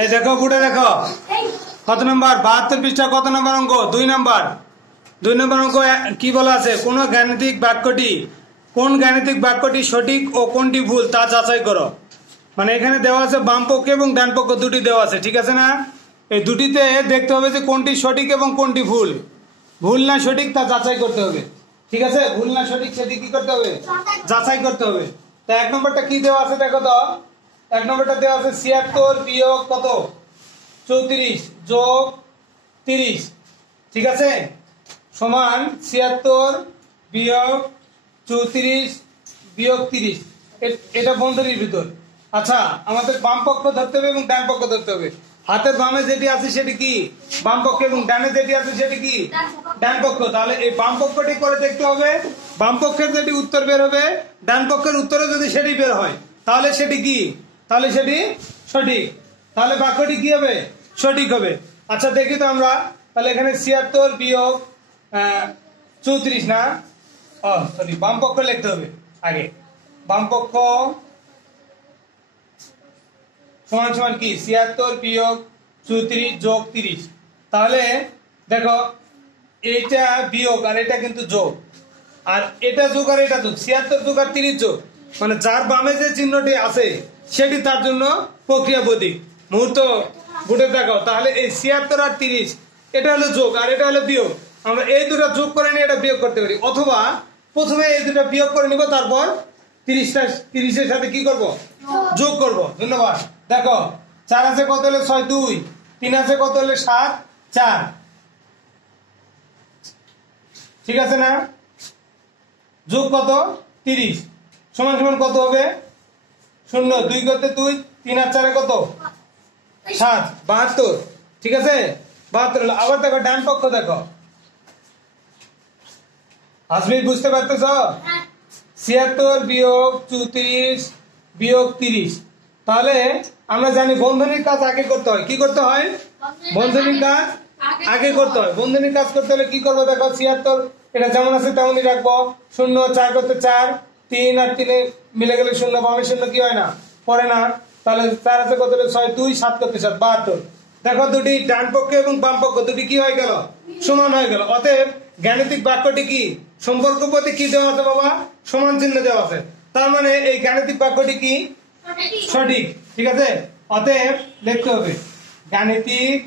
এই দেখো বুড়ে দেখো কত নম্বর 72 পৃষ্ঠা কত নম্বর অঙ্ক 2 নম্বর অঙ্ক কি বলা আছে কোন গাণিতিক বাক্যটি সঠিক ও কোনটি ভুল তা যাচাই করো। মানে এখানে দেওয়া আছে বাম পক্ষ এবং ডান পক্ষ দুটি দেওয়া আছে, ঠিক আছে না? এই দুটিতে দেখতে হবে যে কোনটি সঠিক এবং কোনটি ভুল না সঠিক তা যাচাই করতে হবে, ঠিক আছে? ভুল না সঠিক সেটি কি করতে হবে? যাচাই করতে হবে। তা 1 নম্বরটা কি দেওয়া আছে দেখো তো। 1 নম্বরটা দেওয়া আছে 76 বিয়োগ কত 34 যোগ 30, ঠিক আছে, সমান 76 বিয়োগ 34 বিয়োগ 30, এটা বন্ধনীর ভিতর। আচ্ছা আমাদের বাম পক্ষ ধরতে হবে এবং ডান পক্ষ ধরতে হবে। হাতের বামে যেটি আছে সেটি কি বাম পক্ষ এবং ডানে যেটি আছে সেটি কি ডান পক্ষ। তাহলে এই বাম পক্ষটি করে দেখতে হবে, বাম পক্ষের যেটি উত্তর বের হবে ডান পক্ষের উত্তরে যদি সেটি বের হয় তাহলে সেটি কি, তাহলে সেটি সঠিক, তাহলে বাক্যটি কি হবে? সঠিক হবে। আচ্ছা দেখি তো আমরা, তাহলে এখানে 76 বিয়োগ 34 না, সরি বাম পক্ষ লিখতে হবে আগে। বাম পক্ষ সমান সমান কি 76 বিয়োগ 34 যোগ 30। তাহলে দেখো এইটা বিয়োগ আর এটা কিন্তু যোগ, আর এটা যোগ আর এটা যোগ, 76 যোগ আর 30 যোগ, মানে যার বামে যে চিহ্নটি আছে সেটি তার জন্য প্রক্রিয়া প্রতীক। মুহূর্ত বুঝে দেখো, তাহলে এই 76 আর 30 এটা হলো যোগ আর এটা হলো বিয়োগ। আমরা এই দুটো যোগ করে নিয়ে এটা বিয়োগ করতে পারি, অথবা প্রথমে এই দুটো বিয়োগ করে নিব তারপর 30-এর সাথে কি করব? যোগ করব। ধন্যবাদ। দেখো 4 আছে কত হলে 6 2, 3 আছে কত হলে 7 4, ঠিক আছে না? যোগ কত 30 সমান সমান কত হবে 0, 2 করতে 2, 3 আর 4 কত 7 72, ঠিক আছে 72 হলো। আবার দেখো ডান পক্ষ দেখো, আসলে বুঝতে পারতেছ? 76 বিয়োগ 34 বিয়োগ 30। তাহলে আমরা জানি বন্ধনীর কাজ আগে করতে হয়। কি করতে হয়? বন্ধনীর কাজ আগে করতে হয়। বন্ধনীর কাজ করতে হলে কি করবো দেখো, 76 এটা যেমন আছে তেমনই রাখবো, 0 4 করতে 4, 3 আর 3 মিলে গেলে 0, বামে 0 কি হয় না পড়ে না, তাহলে 4 আছে কত হলে 6 2, 7 করতে 7 72। দেখো দুটি ডান পক্ষ এবং বাম পক্ষ দুটি কি হয়ে গেল? সমান হয়ে গেল। অতএব গাণিতিক বাক্যটি কি সম্পর্ক প্রতীক কি দেওয়া আছে বাবা? সমান চিহ্ন দেওয়া আছে। তার মানে এই গাণিতিক বাক্যটি কি সঠিক, ঠিক আছে? অতএব লিখতে হবে গাণিতিক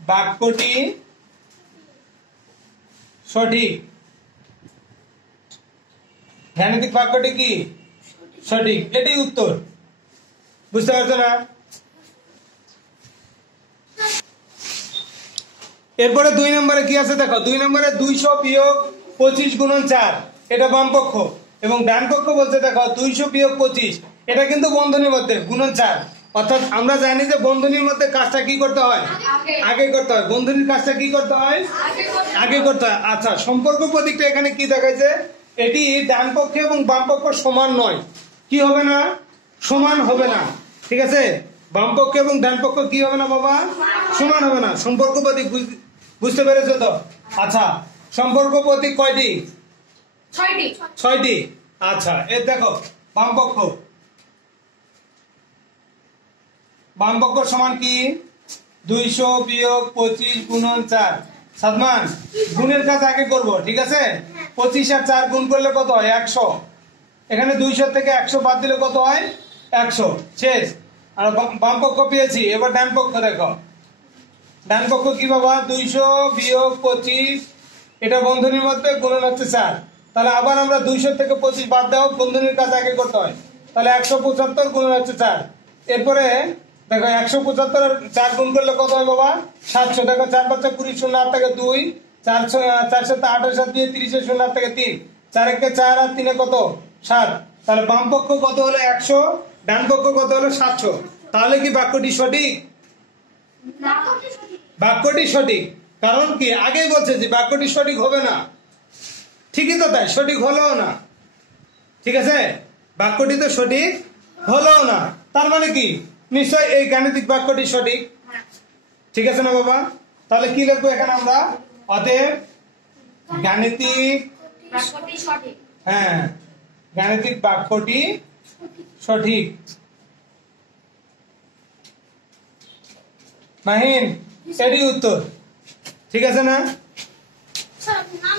বাক্যটি সঠিক। গাণিতিক বাক্যটি কি সঠিক, এটাই উত্তর। বুঝতে পারছো না? এরপরে 2 নম্বরে কি আছে দেখো, 2 নম্বরে 200 বিয়োগ 25 গুণন 4, এটা বাম পক্ষ, এবং ডান পক্ষ বলতে দেখো 200 বিয়োগ 25, এটা কিন্তু বন্ধনীর মধ্যে গুণন 4। অর্থাৎ আমরা জানি যে বন্ধনীর মধ্যে কাজটা কি করতে হয়? আগে করতে হয়। বন্ধনীর কাজটা কি করতে হয়? আগে করতে হয়। আচ্ছা সম্পর্ক প্রতীকটা এখানে কি দেখাইছে? এটি ডান পক্ষ এবং বাম পক্ষ সমান নয়। কি হবে না? সমান হবে না, ঠিক আছে? বাম পক্ষ এবং ডান পক্ষ কি হবে না বাবা? সমান হবে না। সম্পর্ক প্রতীক বুঝতে পেরেছো তো? আচ্ছা সম্পর্ক প্রতীক কয়টি? 6টি। আচ্ছা এই দেখো বাম পক্ষ সমান কি 200 বিয়োগ 25 গুণন 4। সাদমান গুণের কাজ আগে করব, ঠিক আছে? 25 আর 4 গুণ করলে কত হয়? 100। এখানে 200 থেকে 100 বাদ দিলে কত হয়? 100, শেষ। আর বাম পক্ষ পেয়েছি। এবার ডান পক্ষ দেখো, ডান পক্ষ কি বাবা? 200 বিয়োগ 25, এটা বন্ধনীর মধ্যে গুণন হচ্ছে 4। তাহলে আবার আমরা 200 থেকে 25 বাদ দাও, বন্ধনীর কাজ আগে করতে হয়। তাহলে 175 গুণন হচ্ছে 4। এরপরে দেখো 175 আর 4 গুণ করলে কত হয় বাবা? 700। দেখো 4 5 20, 0 8 থেকে 2, 4 4 7 28 7 দিয়ে 30, 0 8 থেকে 3, 4 1 4 আর 3 কত 7। তাহলে বাম পক্ষ কত হলো 100, ডান পক্ষ কত হলো 700। তাহলে কি বাক্যটি সঠিক? বাক্যটি সঠিক। কারণ কি আগেই বলছে যে বাক্যটি সঠিক হবে না। ঠিকই তো তাই, সঠিক হলো না, ঠিক আছে? বাক্যটি তো সঠিক হলো না, তার মানে কি নিশ্চয় এই গাণিতিক বাক্যটি সঠিক, ঠিক আছে না বাবা? তাহলে কি লিখবো এখানে আমরা? অতএব গাণিতিক বাক্যটি সঠিক। হ্যাঁ, গাণিতিক বাক্যটি সঠিক। মাহিন এটি উত্তর ঠিক আছে না স্যার নাম